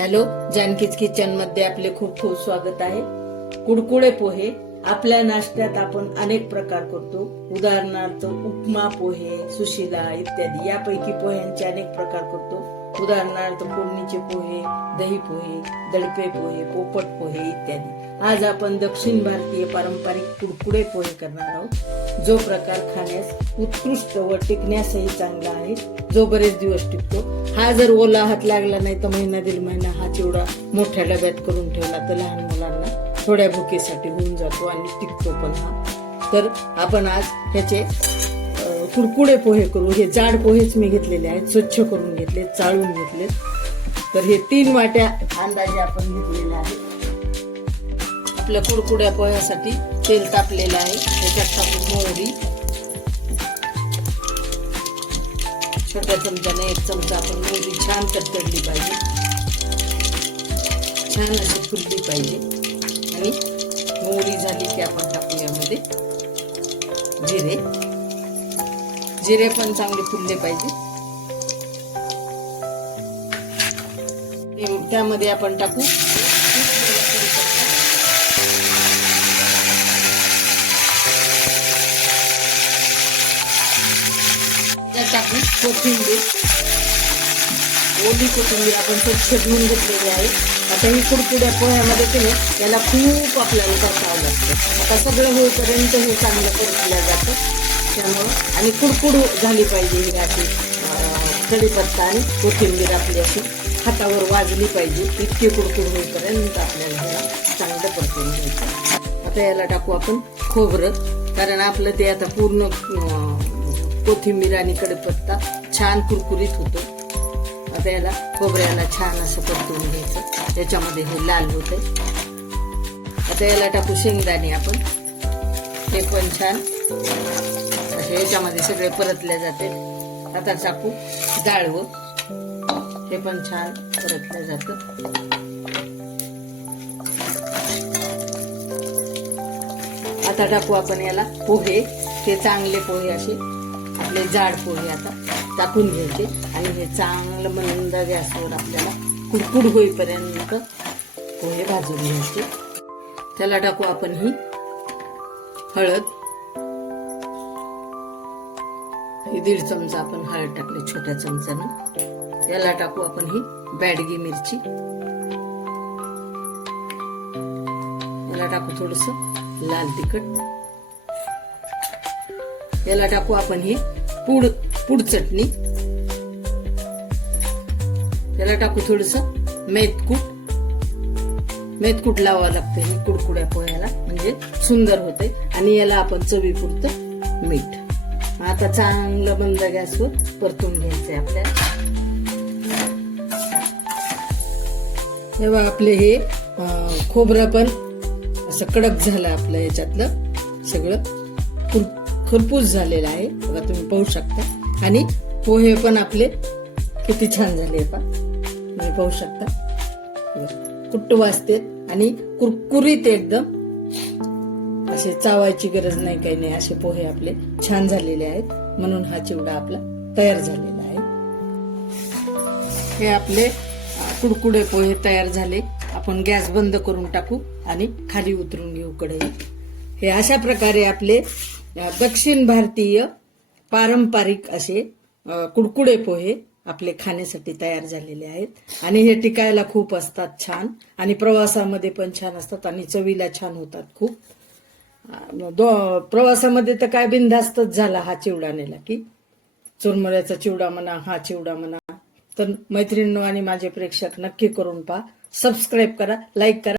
Hello, जानकीज kitchen मध्ये आपले खूप खूप स्वागत आहे। कुडकुडे पोहे आपल्या नाश्त्यात आपण अनेक प्रकार करतो। उदाहरणार्थ उपमा पोहे, सुशिला इत्यादी यापैकी पोह्यांचे अनेक प्रकार करतो। उदाहरणार्थ फोडणीचे पोहे, दही पोहे, दडपे पोहे, पोपट पोहे इत्यादी। आज आपण दक्षिण भारतीय पारंपरिक कुडकुडे पोहे करणार आहोत, जो प्रकार खाण्यास उत्कृष्ट व टिकण्यासही चांगला आहे, जो बरेच दिवस टिकतो। हा जर ओला हात लागला नाही तर महिना दीड महिना हा चिवडा मोठ्या डब्यात करून ठेवला तर लहान मुलांना थोड्या भुकेसाठी होऊन जातो आणि टिकतो पण हा। तर आपण आज ह्याचे कुडकुडे पोहे करू। हे जाड पोहेच मी घेतलेले आहेत, स्वच्छ करून घेतले, चाळून घेतले। तर हे 3 वाट्या अंदाजे आपण घेतलेले आहे। आपल्या कुडकुड्या पोह्यासाठी तेल तापलेलं आहे, त्याच्यात टाकून मोहरी, छोट्या चमच्याने 1 चमचा आपण मोहरी छान तडतडली पाहिजे, छान अशी फुलली पाहिजे। आणि मोहरी झाली की आपण टाकू यामध्ये जिरे, जिरे पण चांगले फुलले पाहिजे। त्यामध्ये आपण टाकू टाकू कोथिंबीर, ओली कोथिंबीर आपण स्वच्छ धुवून घेतलेली आहे। आता ही कुडकुड्या पोह्यामध्ये केलं याला खूप आपल्याला परतावं लागतं। आता सगळं होईपर्यंत हे चांगलं परतलं जातं त्यामुळं, आणि कुडकुड झाली पाहिजे ही अशी कढीपत्ता आणि कोथिंबीर आपली अशी हातावर वाजली पाहिजे, इतकी कुडकुड होईपर्यंत आपल्याला ह्याला चांगलं परतून घ्यायचं। आता याला टाकू आपण खोबरं, कारण आपलं ते आता पूर्ण कोथिंबीर आणि कढीपत्ता छान कुरकुरीत होतो। आता याला खोबऱ्याला छान असं परतून घ्यायचं, त्याच्यामध्ये हे लाल होते। आता याला टाकू शेंगदाणे आपण, हे पण छान याच्यामध्ये सगळे परतले जाते। आता टाकू डाळवं, हे पण छान परतलं जातं। आता टाकू आपण याला पोहे, हे चांगले पोहे असे आपले जाड पोहे आता टाकून घ्यायचे आणि हे चांगलं मंद गॅसवर आपल्याला कुडकुड होईपर्यंत पोहे भाजून घ्यायचे। त्याला टाकू आपण ही हळद, 1.5 चमचा आपण हळद टाकली छोट्या चमच्यानं। याला टाकू आपण ही बॅडगी मिरची, याला टाकू थोडस लाल तिखट, याला टाकू आपण ही पुड चटणी, याला टाकू थोडस मेथकूट लावावं लागतं हे कुडकुड्या पोह्याला, म्हणजे सुंदर होते। आणि याला आपण चवीपुरतं मीठ। आता चांगलं मंद गॅसवर परतून घ्यायचंय आपल्याला। तेव्हा आपले हे खोबरं पण असं कडक झालं, आपलं याच्यातलं सगळं खरपूस झालेलं आहे, बघा तुम्ही पाहू शकता। आणि पोहे पण आपले किती छान झाले पहा, तुम्ही पाहू शकता, कुट्ट वाजते आणि कुरकुरीत एकदम, असे चावायची गरज नाही, काही नाही, असे पोहे आपले छान झालेले आहेत। म्हणून हा चिवडा आपला तयार झालेला आहे। हे आपले कुडकुडे पोहे तयार झाले। आपण गॅस बंद करून टाकू आणि खाली उतरून घेऊ कढई। हे अशा प्रकारे आपले दक्षिण भारतीय पारंपरिक असे कुडकुडे पोहे आपले खाण्यासाठी तयार झालेले आहेत। आणि हे टिकायला खूप असतात छान, आणि प्रवासामध्ये पण छान असतात आणि चवीला छान होतात खूप। प्रवासामध्ये तर काय बिनधास्तच झाला हा चिवडा नेला की, चुरमुऱ्याचा चिवडा म्हणा, हा चिवडा म्हणा। तर मैत्रिणींनो आणि माझे प्रेक्षक नक्की करून पहा, सबस्क्राईब करा, लाईक करा।